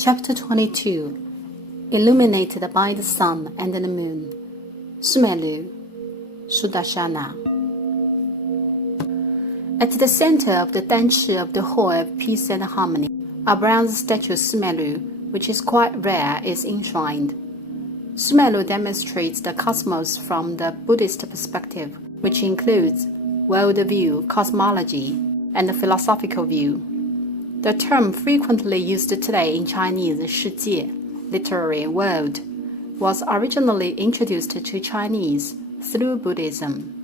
Chapter 22 Illuminated by the Sun and the Moon Sumelu Sudarshana. At the center of the Danchi of the Hall of Peace and Harmony, a bronze statue of Sumelu, which is quite rare, is enshrined. Sumelu demonstrates the cosmos from the Buddhist perspective, which includes worldview, cosmology, and the philosophical view. The term frequently used today in Chinese, 世界, literary world, was originally introduced to Chinese through Buddhism.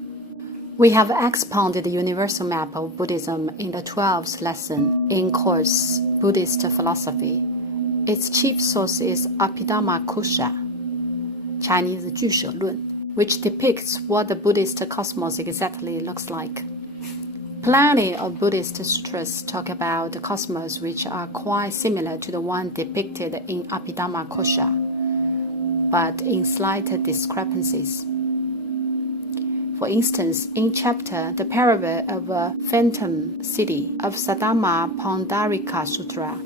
We have expounded the universal map of Buddhism in the 12th lesson in course Buddhist philosophy. Its chief source is Abhidharma Kosha, Chinese 俱舍论, which depicts what the Buddhist cosmos exactly looks like. Plenty of Buddhist sutras talk about the cosmos which are quite similar to the one depicted in Abhidharma Kosha, but in slight discrepancies. For instance, in chapter The Parable of a Phantom City of Saddharma Pandarika Sutra,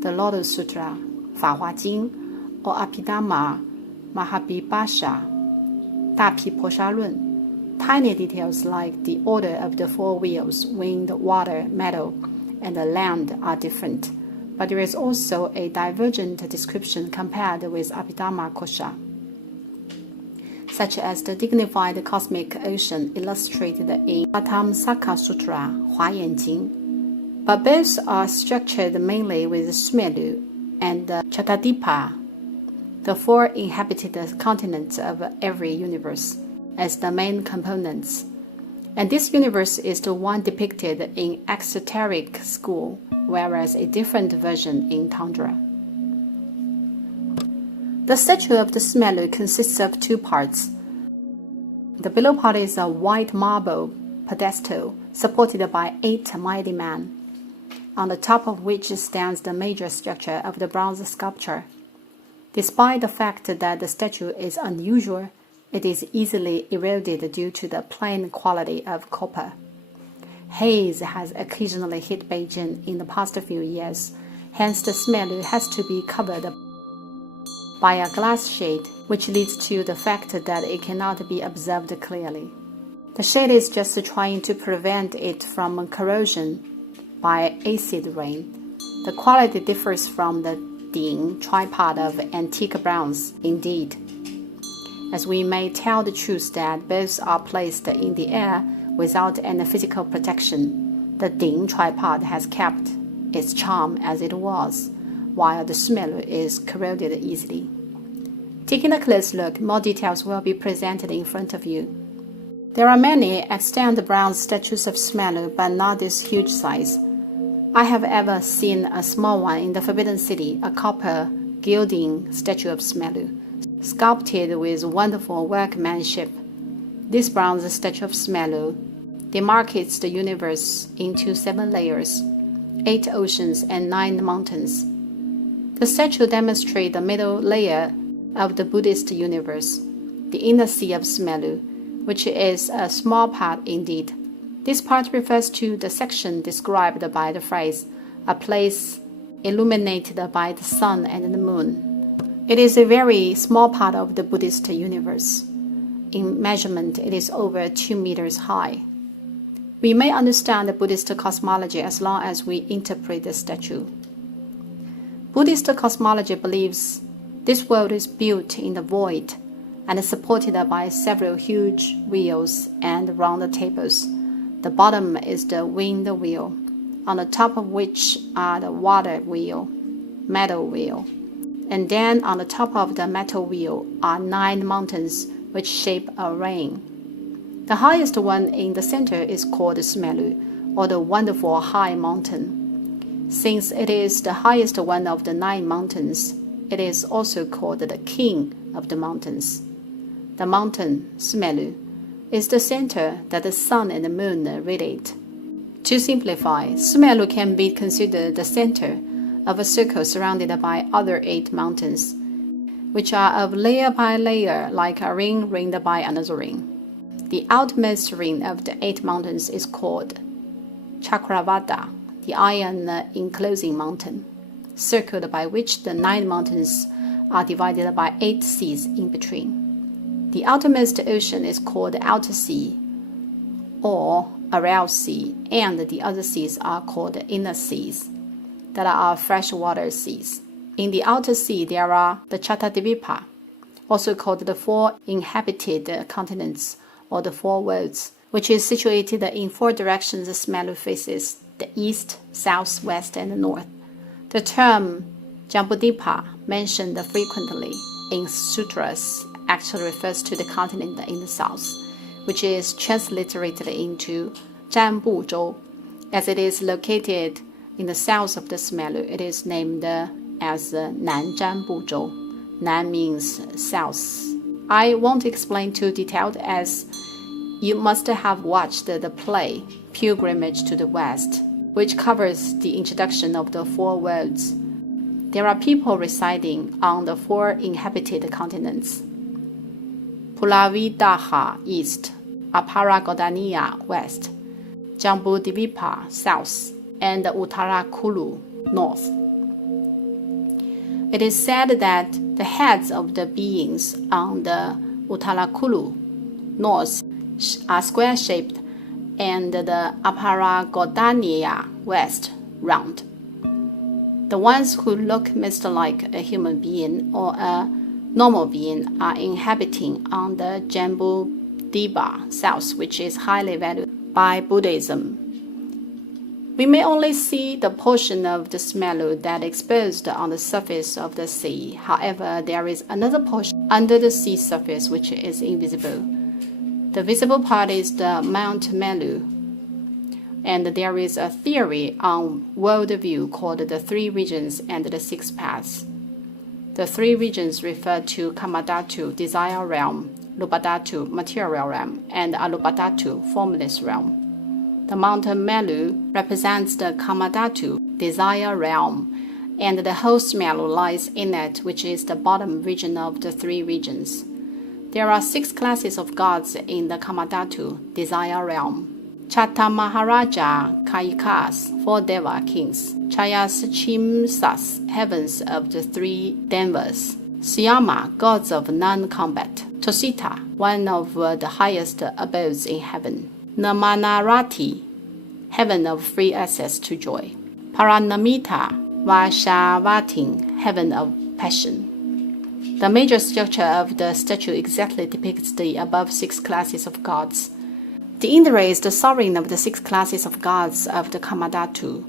the Lotus Sutra, 法华经, or Abhidharma Mahabhibhasha, 大毗婆沙论, tiny details like the order of the four wheels, wind, water, metal, and the land are different, but there is also a divergent description compared with Abhidharma Kosha, such as the dignified cosmic ocean illustrated in Patamsaka Sutra, 华严经. But both are structured mainly with Sumelu and Chatadipa, the four inhabited continents of every universe, as the main components, and this universe is the one depicted in exoteric school, whereas a different version in Tantra. The statue of the Sumelu consists of two parts. The below part is a white marble pedestal supported by 8 mighty men, on the top of which stands the major structure of the bronze sculpture. Despite the fact that the statue is unusual, it is easily eroded due to the plain quality of copper. Haze has occasionally hit Beijing in the past few years, hence the Sumelu has to be covered by a glass shade, which leads to the fact that it cannot be observed clearly. The shade is just trying to prevent it from corrosion by acid rain. The quality differs from the Ding tripod of antique bronze, indeed, as we may tell the truth that both are placed in the air without any physical protection. The Ding tripod has kept its charm as it was, while the Sumelu is corroded easily. Taking a close look, more details will be presented in front of you. There are many extant bronze statues of Sumelu, but not this huge size. I have ever seen a small one in the Forbidden City, a copper gilding statue of Sumelu, sculpted with wonderful workmanship. This bronze statue of Sumelu demarcates the universe into 7 layers, 8 oceans, and 9 mountains. The statue demonstrates the middle layer of the Buddhist universe, the inner sea of Sumelu, which is a small part indeed. This part refers to the section described by the phrase, a place illuminated by the sun and the moon. It is a very small part of the Buddhist universe. In measurement, it is over 2 meters high. We may understand the Buddhist cosmology as long as we interpret the statue. Buddhist cosmology believes this world is built in the void and supported by several huge wheels and round tables. The bottom is the wind wheel, on the top of which are the water wheel, metal wheel, and then on the top of the metal wheel are 9 mountains which shape a ring. The highest one in the center is called Sumelu, or the Wonderful High Mountain. Since it is the highest one of the 9 mountains, it is also called the King of the Mountains. The mountain, Sumelu, is the center that the sun and the moon radiate. To simplify, Sumelu can be considered the center of a circle surrounded by other 8 mountains, which are of layer by layer like a ring ringed by another ring. The outermost ring of the 8 mountains is called Chakravada, the iron enclosing mountain. circled by which the 9 mountains are divided by 8 seas in between. The outermost ocean is called the Outer Sea or Aral Sea, and the other seas are called the Inner Seas, that are freshwater seas. In the Outer Sea, there are the Chatadvipa, also called the 4 inhabited continents or the 4 worlds, which is situated in 4 directions the Smelu faces, the east, south, west, and north. The term Jambudvipa, mentioned frequently in sutras, actually refers to the continent in the south, which is transliterated into Zhanbuzhou. As it is located in the south of the Smelu, it is named as Nanzhanbuzhou. Nan means south. I won't explain too detailed, as you must have watched the play Pilgrimage to the West, which covers the introduction of the 4 worlds. There are people residing on the 4 inhabited continents: Pulavidaha east, Aparagodania west, Jambudvipa south, and Uttarakulu north. It is said that the heads of the beings on the Uttarakulu north are square-shaped, and the Aparagodania west round. The ones who look most like a human being or a normal being are inhabiting on the Jambudvipa south, which is highly valued by Buddhism. We may only see the portion of the Smelu that exposed on the surface of the sea. However, there is another portion under the sea surface which is invisible. The visible part is the Mount Melu, and there is a theory on worldview called the 3 regions and the 6 paths. The 3 regions refer to Kamadhatu, desire realm, Lubadhatu, material realm, and Alubadhatu, formless realm. The mountain Melu represents the Kamadhatu, desire realm, and the whole Smelu lies in it, which is the bottom region of the 3 regions. There are 6 classes of gods in the Kamadhatu, desire realm: Chatamaharaja Kayikas, 4 Deva kings; Chayas Chimsas, heavens of the 3 Devas; Siyama, gods of non-combat; Tosita, one of the highest abodes in heaven; Namanarati, heaven of free access to joy; Paranamita Vashavati, heaven of passion. The major structure of the statue exactly depicts the above 6 classes of gods. The Indra is the sovereign of the 6 classes of gods of the Kamadhatu,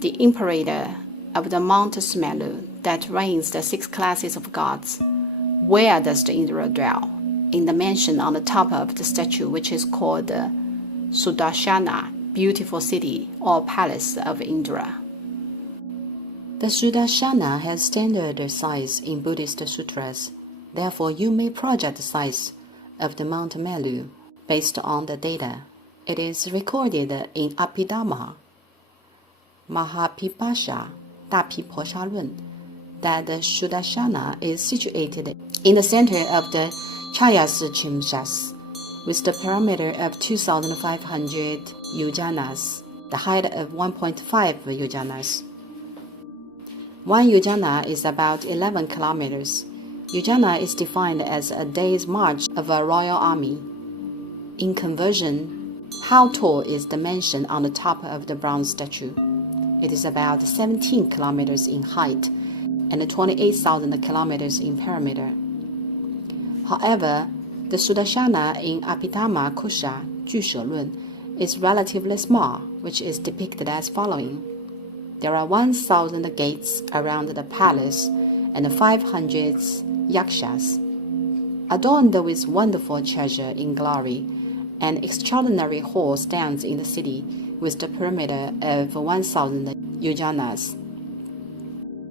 the imperator of the Mount Smelu that reigns the 6 classes of gods. Where does the Indra dwell? In the mansion on the top of the statue, which is called the Sudarshana, beautiful city or palace of Indra. The Sudarshana has standard size in Buddhist sutras. Therefore, you may project the size of the Mount Melu based on the data. It is recorded in Abhidhamma Mahapipasha Dapiposha Lun that the Sudarshana is situated in the center of the Chayas Chimsas, with the perimeter of 2,500 yojanas, the height of 1.5 yojanas. 1 yojana is about 11 kilometers. Yojana is defined as a day's march of a royal army. In conversion, how tall is the mansion on the top of the bronze statue? It is about 17 kilometers in height and 28,000 kilometers in perimeter. However, the Sudarshana in Abhidhamma Kosha Jushelun is relatively small, which is depicted as following. There are 1,000 gates around the palace and 500 yakshas. Adorned with wonderful treasure in glory, an extraordinary hall stands in the city with the perimeter of 1,000 yojanas.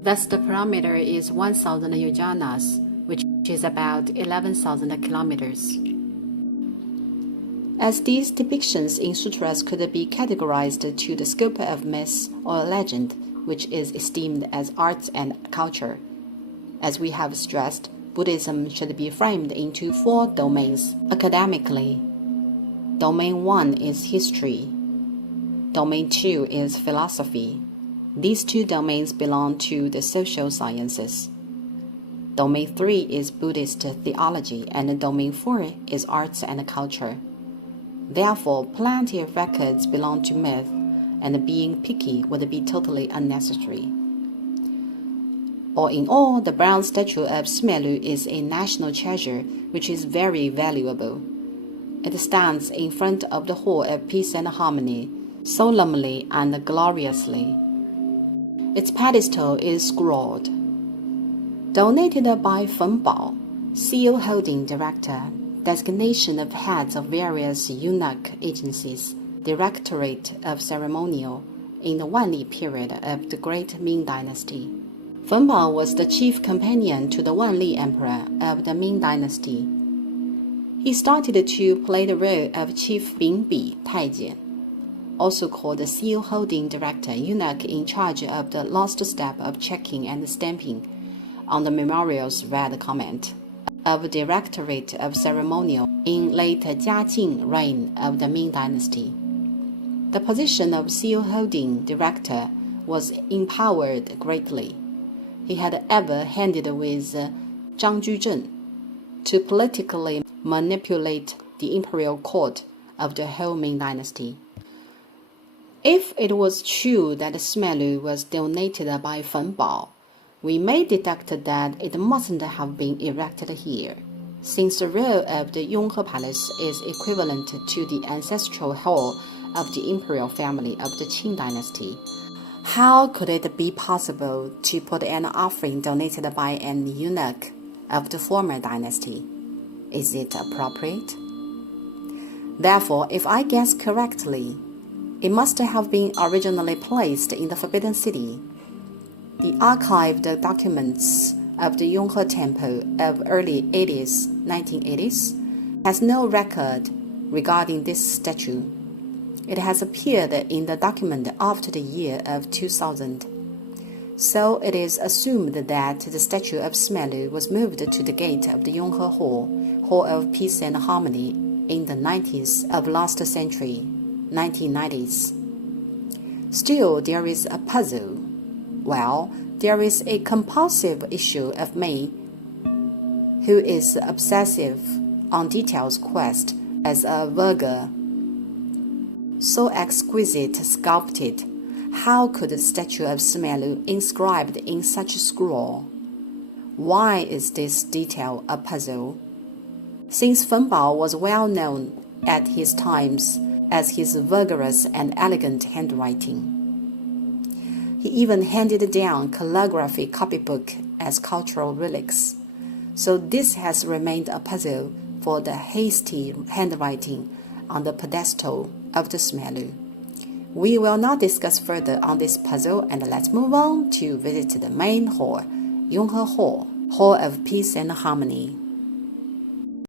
Thus, the perimeter is 1,000 yojanas, which is about 11,000 kilometers. As these depictions in sutras could be categorized to the scope of myth or legend, which is esteemed as arts and culture, as we have stressed, Buddhism should be framed into 4 domains academically. Domain 1 is history. Domain 2 is philosophy. These two domains belong to the social sciences. Domain 3 is Buddhist theology, and Domain 4 is arts and culture. Therefore, plenty of records belong to myth, and being picky would be totally unnecessary. All in all, the bronze statue of Smelu is a national treasure which is very valuable. It stands in front of the Hall of Peace and Harmony, solemnly and gloriously. Its pedestal is scrawled, "Donated by Feng Bao, seal holding director, designation of heads of various eunuch agencies, Directorate of Ceremonial, in the Wanli period of the Great Ming Dynasty." Feng Bao was the chief companion to the Wanli Emperor of the Ming Dynasty. He started to play the role of Chief Bingbi Taijian, also called the seal-holding director, eunuch in charge of the last step of checking and stamping on the memorial's red comment, of Directorate of Ceremonial in late Jiaqing reign of the Ming Dynasty. The position of seal-holding director was empowered greatly. He had ever handed with Zhang Juzhen to politically manipulate the imperial court of the whole Ming Dynasty. If it was true that Smelu was donated by Feng Bao, we may deduct that it mustn't have been erected here, since the role of the Yonghe Palace is equivalent to the ancestral hall of the imperial family of the Qing Dynasty. How could it be possible to put an offering donated by an eunuch of the former dynasty? Is it appropriate? Therefore, if I guess correctly, it must have been originally placed in the Forbidden City. The archived documents of the Yonghe Temple of early 80s, 1980s, has no record regarding this statue. It has appeared in the document after the year of 2000. So it is assumed that the statue of Smelu was moved to the gate of the Yonghe Hall of Peace and Harmony, in the 90s of last century, 1990s. Still, there is a puzzle. Well, there is a compulsive issue of me, who is obsessive on details quest as a verger. So exquisite sculpted, how could the statue of Smelu inscribed in such a scroll? Why is this detail a puzzle? Since Feng Bao was well known at his times as his vigorous and elegant handwriting, he even handed down calligraphy copybook as cultural relics. So this has remained a puzzle for the hasty handwriting on the pedestal of the Smelu. We will not discuss further on this puzzle, and let's move on to visit the main hall, Yonghe Hall, Hall of Peace and Harmony.